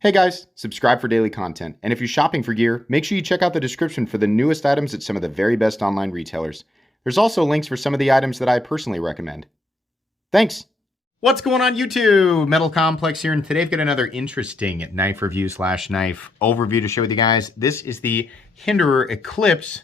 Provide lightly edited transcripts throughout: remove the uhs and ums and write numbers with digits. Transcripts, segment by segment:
Hey guys, subscribe for daily content. And if you're shopping for gear, make sure you check out the description for the newest items at some of the very best online retailers. There's also links for some of the items that I personally recommend. Thanks! What's going on YouTube? Metal Complex here, and today I've got another interesting knife review / knife overview to share with you guys. This is the Hinderer Eklipse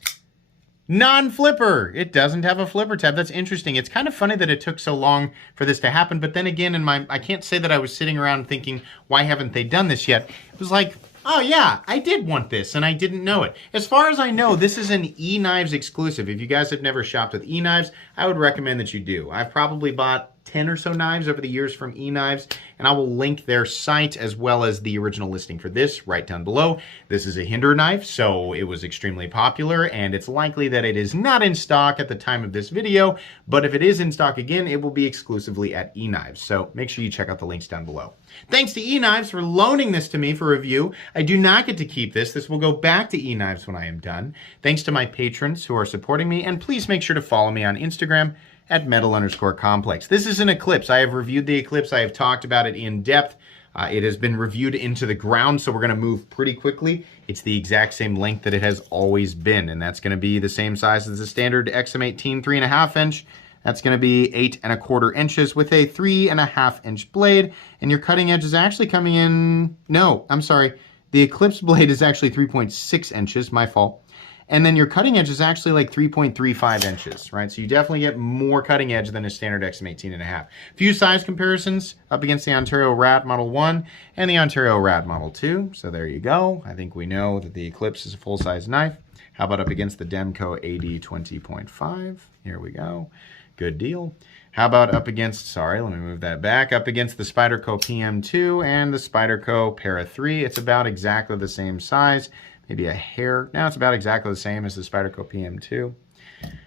non-flipper. It doesn't have a flipper tab. That's interesting. It's kind of funny that it took so long for this to happen, but then again, I can't say that I was sitting around thinking, why haven't they done this yet? It was like, oh yeah, I did want this and I didn't know it. As far as I know, this is an eKnives exclusive. If you guys have never shopped with eKnives, I would recommend that you do. I've probably bought 10 or so knives over the years from eKnives, and I will link their site as well as the original listing for this right down below. This is a Hinderer knife, so it was extremely popular, and it's likely that it is not in stock at the time of this video, but if it is in stock again, it will be exclusively at eKnives, so make sure you check out the links down below. Thanks to eKnives for loaning this to me for review. I do not get to keep this. This will go back to eKnives when I am done. Thanks to my patrons who are supporting me, and please make sure to follow me on Instagram at metal_complex. This is an Eklipse. I have reviewed the Eklipse. I have talked about it in depth. It has been reviewed into the ground, so we're going to move pretty quickly. It's the exact same length that it has always been, and that's going to be the same size as the standard XM18 3.5 inch. That's going to be 8¼ inches with a 3.5 inch blade, and your cutting edge is actually coming in, no, I'm sorry, the Eklipse blade is actually 3.6 inches, my fault. And then your cutting edge is actually like 3.35 inches, right? So you definitely get more cutting edge than a standard XM18.5. Few size comparisons up against the Ontario Rad Model 1 and the Ontario Rad Model 2. So there you go. I think we know that the Eklipse is a full-size knife. How about up against the Demco AD 20.5? Here we go. Good deal. How about up against, sorry, let me move that back, up against the Spyderco PM2 and the Spyderco Para 3. It's about exactly the same size. Maybe a hair. Now it's about exactly the same as the Spyderco PM2.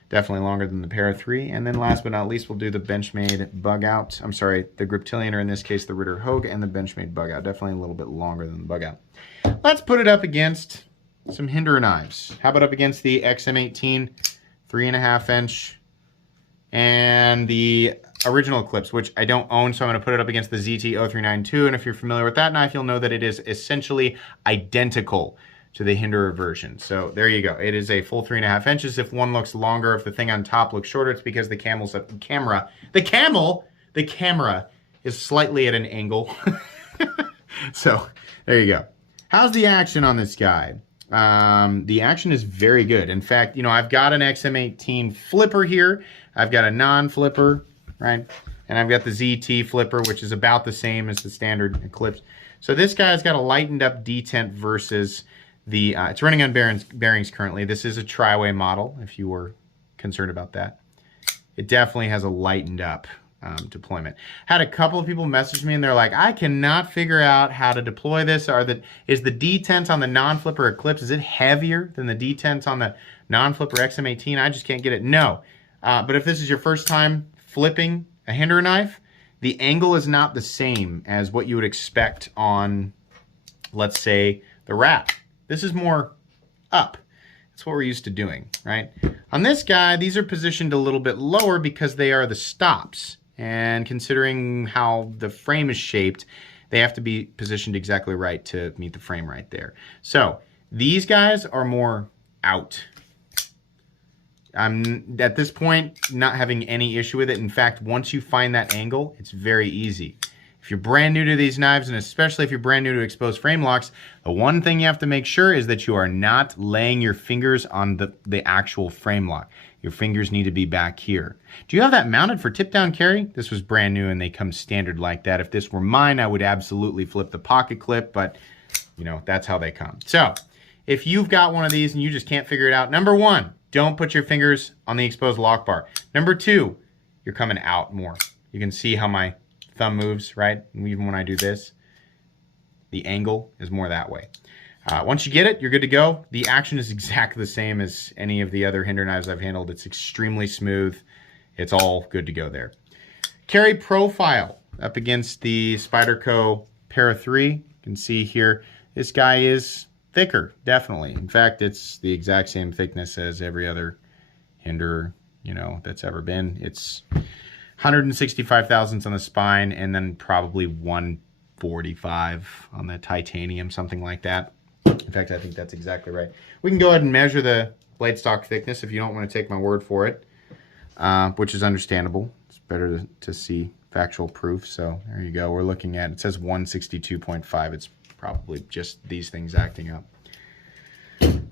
Definitely longer than the Para 3. And then last but not least, we'll do the Benchmade Bug Out. I'm sorry, the Griptilian, or in this case, the Ritter Hogue, and the Benchmade Bug Out. Definitely a little bit longer than the Bug Out. Let's put it up against some Hinderer knives. How about up against the XM18 3.5 inch and the original Eklipse, which I don't own, so I'm going to put it up against the ZT-0392. And if you're familiar with that knife, you'll know that it is essentially identical to the Hinderer version. So there you go. It is a full 3.5 inches. If one looks longer, if the thing on top looks shorter, it's because the camera is slightly at an angle. So there you go. How's the action on this guy? The action is very good. In fact, you know, I've got an XM18 flipper here. I've got a non-flipper, right? And I've got the ZT flipper, which is about the same as the standard Eklipse. So this guy's got a lightened up detent versus the, it's running on bearings currently. This is a tri-way model, if you were concerned about that. It definitely has a lightened up deployment. Had a couple of people message me and they're like, I cannot figure out how to deploy this. Is the detent on the non-flipper Eklipse, is it heavier than the detent on the non-flipper XM18? I just can't get it. No. But if this is your first time flipping a Hinderer knife, the angle is not the same as what you would expect on, let's say, the Rad. This is more up. That's what we're used to doing, right? On this guy, these are positioned a little bit lower because they are the stops. And considering how the frame is shaped, they have to be positioned exactly right to meet the frame right there. So these guys are more out. I'm, at this point, not having any issue with it. In fact, once you find that angle, it's very easy. If you're brand new to these knives, and especially if you're brand new to exposed frame locks, the one thing you have to make sure is that you are not laying your fingers on the actual frame lock. Your fingers need to be back here. Do you have that mounted for tip-down carry? This was brand new and they come standard like that. If this were mine, I would absolutely flip the pocket clip, but you know, that's how they come. So if you've got one of these and you just can't figure it out, number one, don't put your fingers on the exposed lock bar. Number two, you're coming out more. You can see how my thumb moves, right? And even when I do this, the angle is more that way. Once you get it, you're good to go. The action is exactly the same as any of the other Hinderer knives I've handled. It's extremely smooth. It's all good to go there. Carry profile up against the Spyderco Para 3. You can see here, this guy is thicker, definitely. In fact, it's the exact same thickness as every other Hinderer, you know, that's ever been. It's 165 thousandths on the spine, and then probably 1 45 on the titanium, something like that. In fact, I think that's exactly right. We can go ahead and measure the blade stock thickness if you don't want to take my word for it, which is understandable. It's better to see factual proof. So there you go. We're looking at, it says 162.5. It's probably just these things acting up.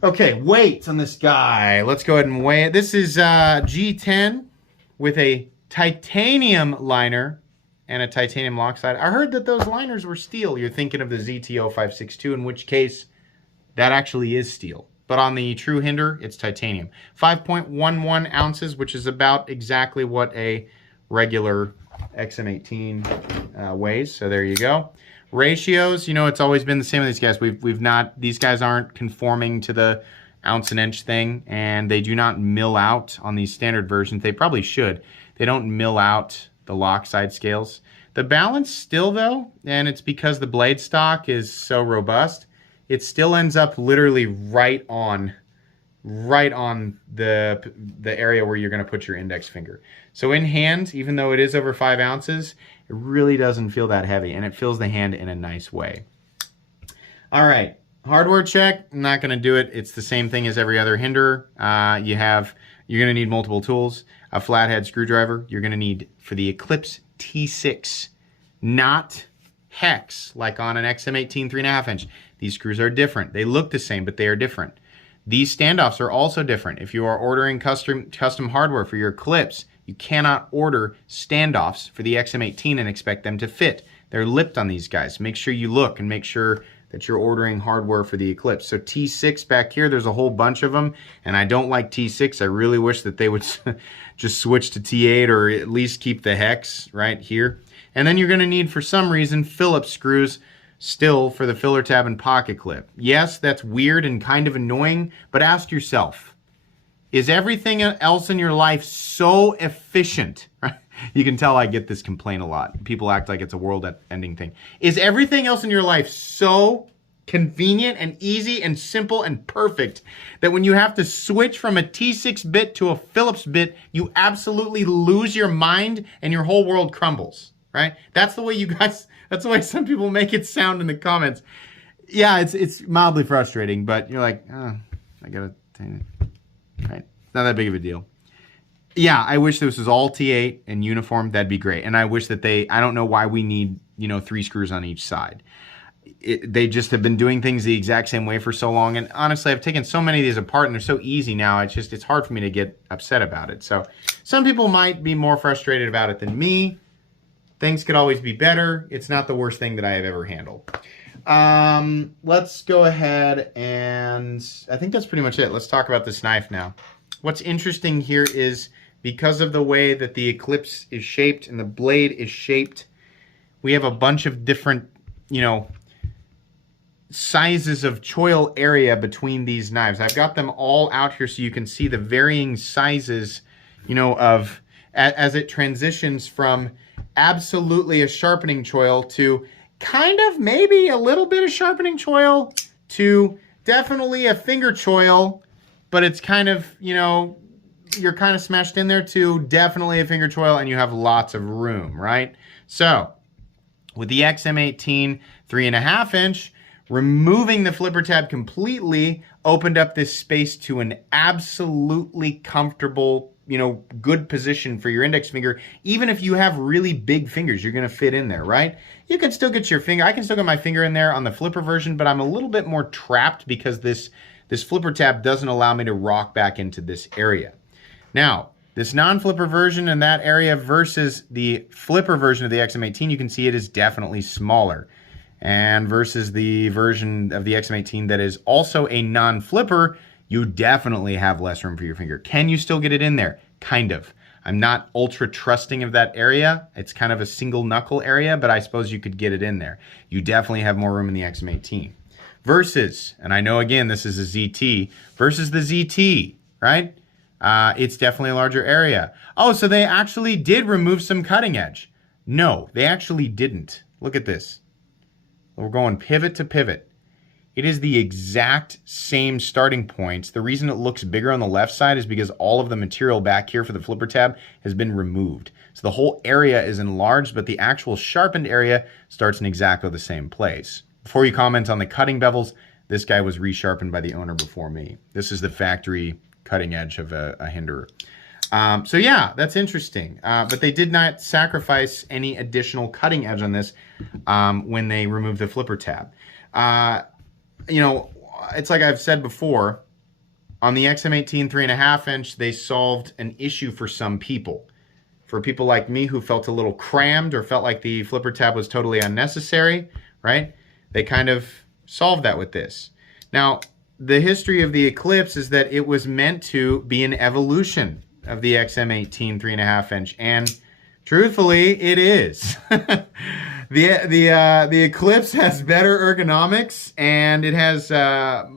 Okay, weight on this guy. Let's go ahead and weigh it. This is G10 with a titanium liner and a titanium lock side. I heard that those liners were steel. You're thinking of the ZT0562, in which case that actually is steel. But on the true Hinderer, it's titanium. 5.11 ounces, which is about exactly what a regular XM18 weighs. So there you go. Ratios, you know, it's always been the same with these guys. We've not, these guys aren't conforming to the ounce and inch thing, and they do not mill out on these standard versions. They probably should. They don't mill out the lock side scales. The balance still though, and it's because the blade stock is so robust, it still ends up literally right on the area where you're going to put your index finger. So in hand, even though it is over 5 ounces, it really doesn't feel that heavy, and it fills the hand in a nice way. All right, hardware check. I'm not going to do it. It's the same thing as every other Hinderer. You're going to need multiple tools. A flathead screwdriver. You're going to need, for the Eklipse T6, not hex like on an XM18 3.5 inch. These screws are different. They look the same, but they are different. These standoffs are also different. If you are ordering custom hardware for your Eklipse, you cannot order standoffs for the XM18 and expect them to fit. They're lipped on these guys. Make sure you look and make sure that you're ordering hardware for the Eklipse. So T6 back here, there's a whole bunch of them, and I don't like T6. I really wish that they would just switch to T8 or at least keep the hex right here. And then you're going to need, for some reason, Phillips screws still for the filler tab and pocket clip. Yes, that's weird and kind of annoying, but ask yourself, is everything else in your life so efficient? You can tell I get this complaint a lot. People act like it's a world-ending thing. Is everything else in your life so convenient and easy and simple and perfect that when you have to switch from a T6 bit to a Phillips bit, you absolutely lose your mind and your whole world crumbles, right? That's the way you guys, that's the way some people make it sound in the comments. Yeah, it's mildly frustrating, but you're like, oh, I gotta, right? Not that big of a deal. Yeah, I wish this was all T8 and uniform. That'd be great. And I wish that I don't know why we need, 3 screws on each side. They just have been doing things the exact same way for so long. And honestly, I've taken so many of these apart and they're so easy now. It's hard for me to get upset about it. So some people might be more frustrated about it than me. Things could always be better. It's not the worst thing that I have ever handled. Let's go ahead and I think that's pretty much it. Let's talk about this knife now. What's interesting here is because of the way that the Eklipse is shaped and the blade is shaped, we have a bunch of different, sizes of choil area between these knives. I've got them all out here so you can see the varying sizes, of as it transitions from absolutely a sharpening choil to kind of maybe a little bit of sharpening choil to definitely a finger choil, but it's kind of, you're kind of smashed in there to definitely a finger choil and you have lots of room, right? So with the XM18 3.5 inch, removing the flipper tab completely opened up this space to an absolutely comfortable, good position for your index finger. Even if you have really big fingers, you're going to fit in there, right? You can still get your finger. I can still get my finger in there on the flipper version, but I'm a little bit more trapped because this flipper tab doesn't allow me to rock back into this area. Now, this non-flipper version in that area versus the flipper version of the XM18, you can see it is definitely smaller. And versus the version of the XM18 that is also a non-flipper, you definitely have less room for your finger. Can you still get it in there? Kind of. I'm not ultra trusting of that area. It's kind of a single knuckle area, but I suppose you could get it in there. You definitely have more room in the XM18. Versus, and I know again this is a ZT, versus the ZT, right? It's definitely a larger area. Oh, so they actually did remove some cutting edge. No, they actually didn't. Look at this. We're going pivot to pivot. It is the exact same starting points. The reason it looks bigger on the left side is because all of the material back here for the flipper tab has been removed. So the whole area is enlarged, but the actual sharpened area starts in exactly the same place. Before you comment on the cutting bevels, this guy was resharpened by the owner before me. This is the factory cutting edge of a Hinderer. So yeah, that's interesting. But they did not sacrifice any additional cutting edge on this when they removed the flipper tab. You know, it's like I've said before, on the XM18 3.5 inch, they solved an issue for some people. For people like me who felt a little crammed or felt like the flipper tab was totally unnecessary, right? They kind of solved that with this. Now, the history of the Eclipse is that it was meant to be an evolution of the XM18 3.5 inch, and truthfully, it is. The Eclipse has better ergonomics, and it has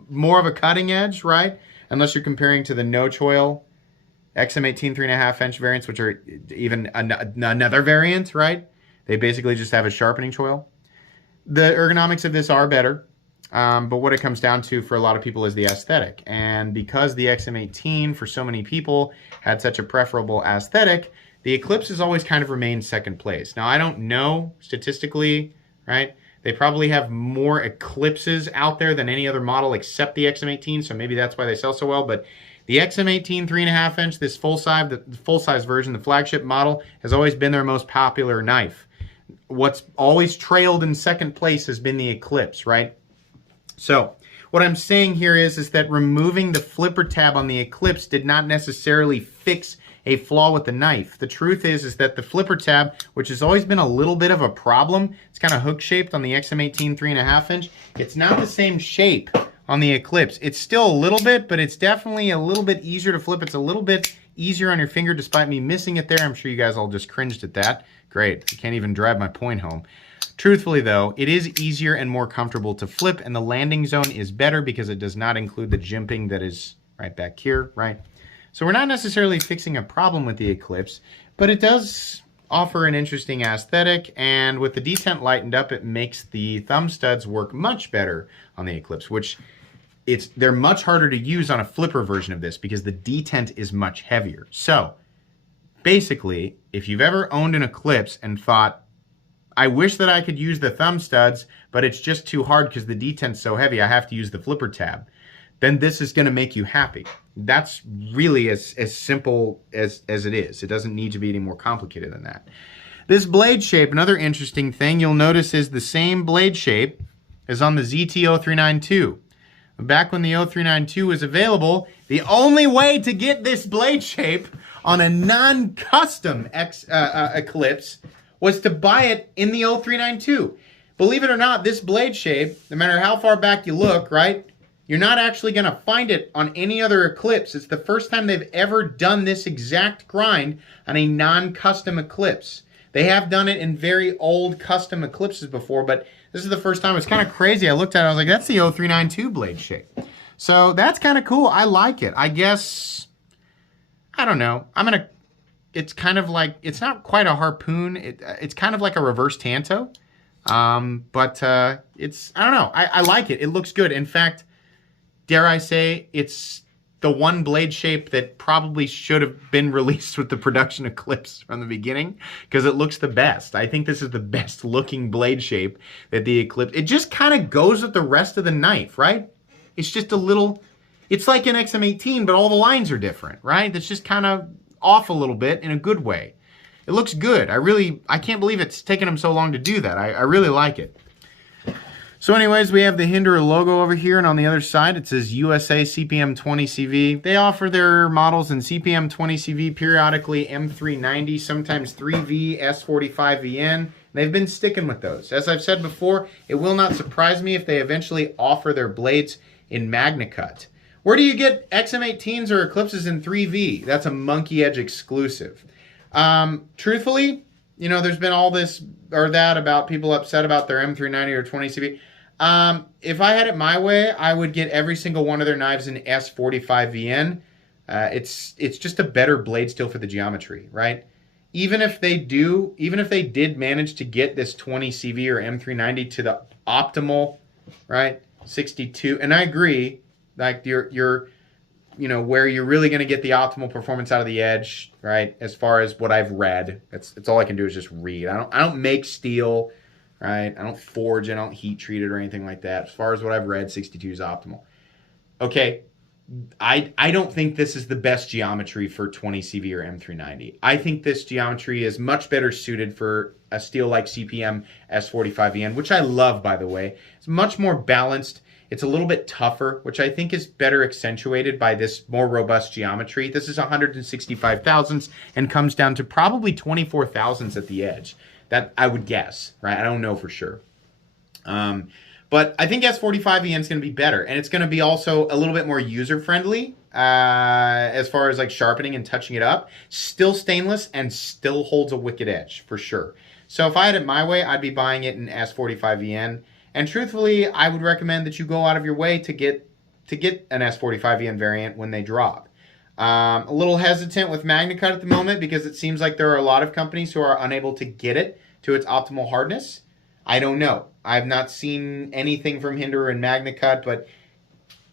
more of a cutting edge, right? Unless you're comparing to the no choil XM18 3.5 inch variants, which are even another variant, right? They basically just have a sharpening choil. The ergonomics of this are better, but what it comes down to for a lot of people is the aesthetic. And because the XM18 for so many people had such a preferable aesthetic, the Eclipse has always kind of remained second place. Now, I don't know statistically, right? They probably have more Eclipses out there than any other model except the XM18, so maybe that's why they sell so well. But the XM18 3.5 inch, this the full-size version, the flagship model, has always been their most popular knife. What's always trailed in second place has been the Eclipse, right? So what I'm saying here is that removing the flipper tab on the Eclipse did not necessarily fix a flaw with the knife. The truth is that the flipper tab, which has always been a little bit of a problem, it's kind of hook-shaped on the XM18 3.5 inch. It's not the same shape on the Eclipse. It's still a little bit, but it's definitely a little bit easier to flip. It's a little bit easier on your finger despite me missing it there. I'm sure you guys all just cringed at that. Great, I can't even drive my point home. Truthfully though, it is easier and more comfortable to flip, and the landing zone is better because it does not include the jimping that is right back here, right? So we're not necessarily fixing a problem with the Eclipse, but it does offer an interesting aesthetic, and with the detent lightened up, it makes the thumb studs work much better on the Eclipse, which they're much harder to use on a flipper version of this because the detent is much heavier. So basically, if you've ever owned an Eclipse and thought, I wish that I could use the thumb studs, but it's just too hard because the detent's so heavy, I have to use the flipper tab, then this is going to make you happy. That's really as simple as it is. It doesn't need to be any more complicated than that. This blade shape, another interesting thing you'll notice is the same blade shape as on the ZT0392. Back when the 0392 was available, the only way to get this blade shape on a non-custom Eclipse was to buy it in the 0392. Believe it or not, this blade shape, no matter how far back you look, right, you're not actually going to find it on any other Eclipse. It's the first time they've ever done this exact grind on a non-custom Eclipse. They have done it in very old custom Eclipses before, but this is the first time. It's kind of crazy. I looked at it, I was like, that's the 0392 blade shape. So that's kind of cool. I like it. I guess, I don't know. It's kind of like, it's not quite a harpoon. It's kind of like a reverse Tanto. But I don't know. I like it. It looks good. In fact, dare I say, it's the one blade shape that probably should have been released with the production Eclipse from the beginning because it looks the best. I think this is the best looking blade shape that the Eclipse, it just kind of goes with the rest of the knife, right? It's just a little, it's like an XM18, but all the lines are different, right? That's just kind of off a little bit in a good way. It looks good. I can't believe it's taken them so long to do that. I really like it. So anyways, we have the Hinderer logo over here, and on the other side it says USA CPM 20CV. They offer their models in CPM 20CV, periodically M390, sometimes 3V, S45VN. They've been sticking with those. As I've said before, it will not surprise me if they eventually offer their blades in Magna Cut. Where do you get XM18s or Eclipses in 3V? That's a Monkey Edge exclusive. Truthfully, you know, there's been all this or that about people upset about their M390 or 20CV. If I had it my way, I would get every single one of their knives in S45VN. It's just a better blade steel for the geometry, right? Even if they did manage to get this 20CV or M390 to the optimal, right, 62, and I agree, like your where you're really going to get the optimal performance out of the edge, right? As far as what I've read, it's all I can do is just read. I don't make steel, right? I don't forge, I don't heat treat it or anything like that. As far as what I've read, 62 is optimal. Okay, I don't think this is the best geometry for 20 CV or M390. I think this geometry is much better suited for a steel like CPM S45EN, which I love, by the way. It's much more balanced. It's a little bit tougher, which I think is better accentuated by this more robust geometry. This is 165 thousandths and comes down to probably 24 thousandths at the edge. That I would guess, right? I don't know for sure. But I think S45EN is going to be better, and it's going to be also a little bit more user-friendly as far as like sharpening and touching it up. Still stainless and still holds a wicked edge for sure. So if I had it my way, I'd be buying it in S45EN. And truthfully, I would recommend that you go out of your way to get an S45EN variant when they drop. A little hesitant with MagnaCut at the moment because it seems like there are a lot of companies who are unable to get it to its optimal hardness. I don't know. I've not seen anything from Hinderer and MagnaCut, but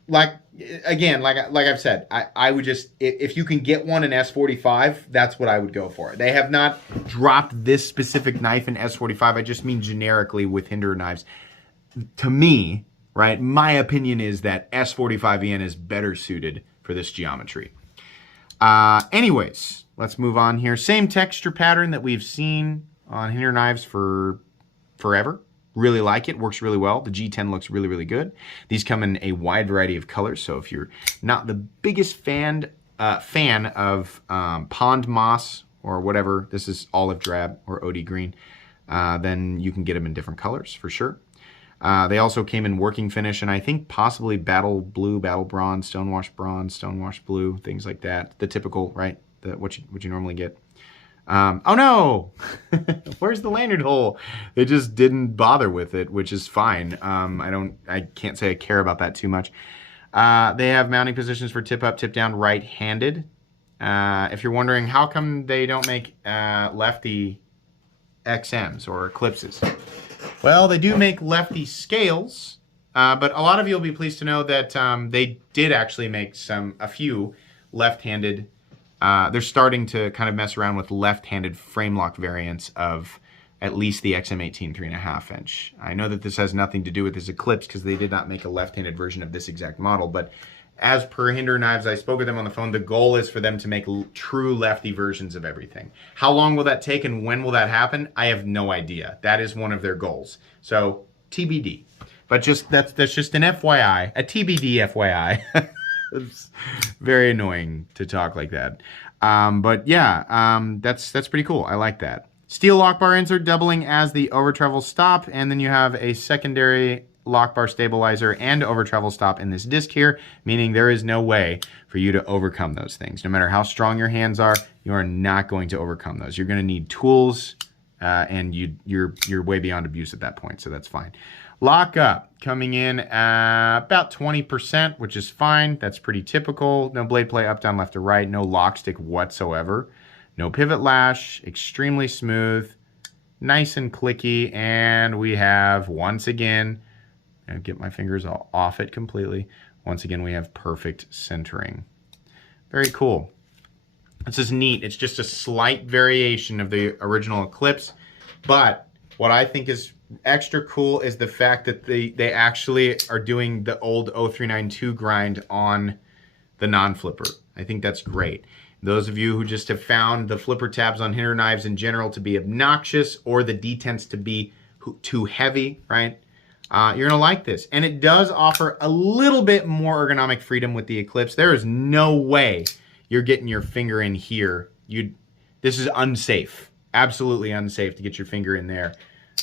like I've said, I would just, if you can get one in S45, that's what I would go for. They have not dropped this specific knife in S45. I just mean generically with Hinderer knives. To me, right, my opinion is that S45EN is better suited for this geometry. Anyways, let's move on here. Same texture pattern that we've seen on Hinderer knives for forever. Really like it. Works really well. The G10 looks really, really good. These come in a wide variety of colors, so if you're not the biggest fan of pond moss or whatever, this is olive drab or OD green, then you can get them in different colors for sure. They also came in working finish, and I think possibly battle blue, battle bronze, stonewash blue, things like that. The typical, right? What you normally get. Oh no! Where's the lanyard hole? They just didn't bother with it, which is fine. I can't say I care about that too much. They have mounting positions for tip up, tip down, right-handed. If you're wondering how come they don't make lefty XMs or Eclipses. Well, they do make lefty scales, but a lot of you will be pleased to know that they did actually make a few left-handed. They're starting to kind of mess around with left-handed frame lock variants of at least the XM18 3.5 inch. I know that this has nothing to do with this Eclipse because they did not make a left-handed version of this exact model, but as per Hinderer Knives, I spoke with them on the phone, the goal is for them to make true lefty versions of everything. How long will that take and when will that happen? I have no idea. That is one of their goals. So TBD. But that's just an FYI, a TBD FYI. It's very annoying to talk like that. But yeah, that's pretty cool. I like that. Steel lock bar insert doubling as the over travel stop, and then you have a secondary lock bar stabilizer and over travel stop in this disc here, meaning there is no way for you to overcome those things. No matter how strong your hands are, you are not going to overcome those. You're going to need tools, and you're way beyond abuse at that point, so that's fine. Lockup coming in about 20%, which is fine. That's pretty typical. No blade play up, down, left, or right. No lock stick whatsoever. No pivot lash. Extremely smooth. Nice and clicky. And we have, once again, and get my fingers all off it completely. Once again, we have perfect centering. Very cool. This is neat. It's just a slight variation of the original Eclipse, but what I think is extra cool is the fact that they actually are doing the old 0392 grind on the non-flipper. I think that's great. Those of you who just have found the flipper tabs on Hinderer knives in general to be obnoxious or the detents to be too heavy, right? You're gonna like this. And it does offer a little bit more ergonomic freedom with the Eclipse. There is no way you're getting your finger in here. This is unsafe. Absolutely unsafe to get your finger in there.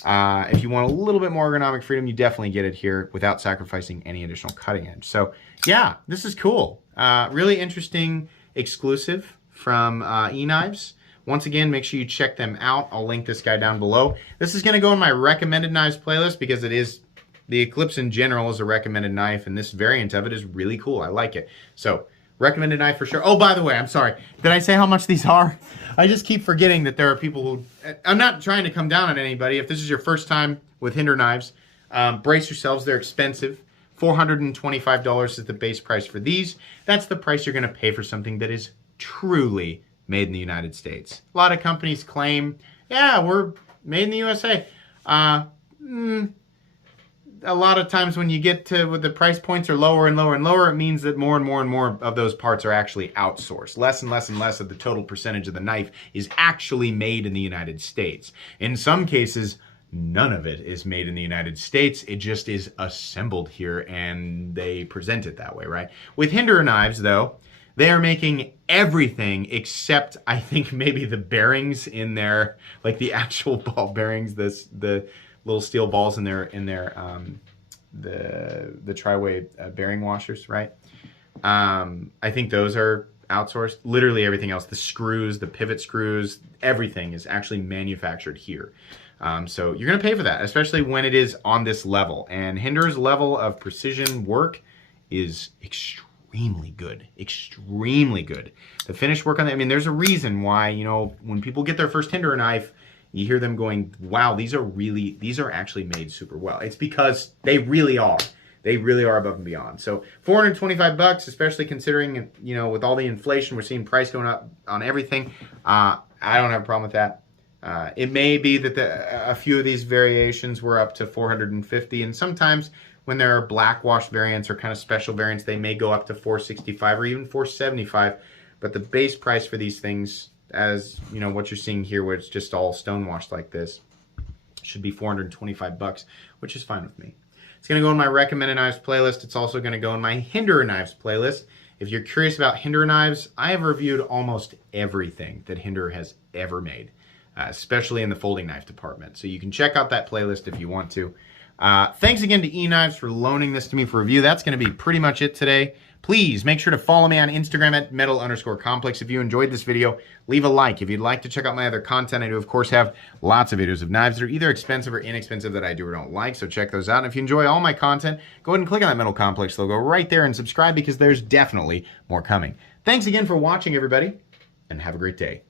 If you want a little bit more ergonomic freedom, you definitely get it here without sacrificing any additional cutting edge. So yeah, this is cool. Really interesting exclusive from eKnives. Once again, make sure you check them out. I'll link this guy down below. This is going to go in my recommended knives playlist because it is, the Eclipse in general is a recommended knife, and this variant of it is really cool. I like it. So recommended knife for sure. Oh, by the way, I'm sorry. Did I say how much these are? I just keep forgetting that there are people who... I'm not trying to come down on anybody. If this is your first time with Hinderer knives, brace yourselves. They're expensive. $425 is the base price for these. That's the price you're going to pay for something that is truly made in the United States. A lot of companies claim, yeah, we're made in the USA. A lot of times when you get to when the price points are lower and lower and lower, it means that more and more and more of those parts are actually outsourced. Less and less and less of the total percentage of the knife is actually made in the United States. In some cases, none of it is made in the United States. It just is assembled here and they present it that way, right? With Hinderer knives, though, they are making everything except, I think, maybe the bearings in their, like the actual ball bearings, the little steel balls in their the tri-way bearing washers, right? I think those are outsourced. Literally everything else, the screws, the pivot screws, everything is actually manufactured here. So you're going to pay for that, especially when it is on this level. And Hinderer's level of precision work is extremely good. Extremely good. The finished work on that, I mean, there's a reason why, you know, when people get their first Hinderer knife, you hear them going, wow, these are actually made super well. It's because they really are. They really are above and beyond. So $425, especially considering, you know, with all the inflation, we're seeing price going up on everything. I don't have a problem with that. It may be that a few of these variations were up to $450, and sometimes when there are black wash variants or kind of special variants, they may go up to $465 or even $475. But the base price for these things, as you know, what you're seeing here, where it's just all stone washed like this, should be $425, which is fine with me. It's going to go in my recommended knives playlist. It's also going to go in my Hinderer knives playlist. If you're curious about Hinderer knives, I have reviewed almost everything that Hinderer has ever made, especially in the folding knife department. So you can check out that playlist if you want to. Thanks again to eKnives for loaning this to me for review. That's going to be pretty much it today. Please make sure to follow me on Instagram at metal_complex. If you enjoyed this video, leave a like. If you'd like to check out my other content, I do, of course, have lots of videos of knives that are either expensive or inexpensive that I do or don't like, so check those out. And if you enjoy all my content, go ahead and click on that Metal Complex logo right there and subscribe, because there's definitely more coming. Thanks again for watching, everybody, and have a great day.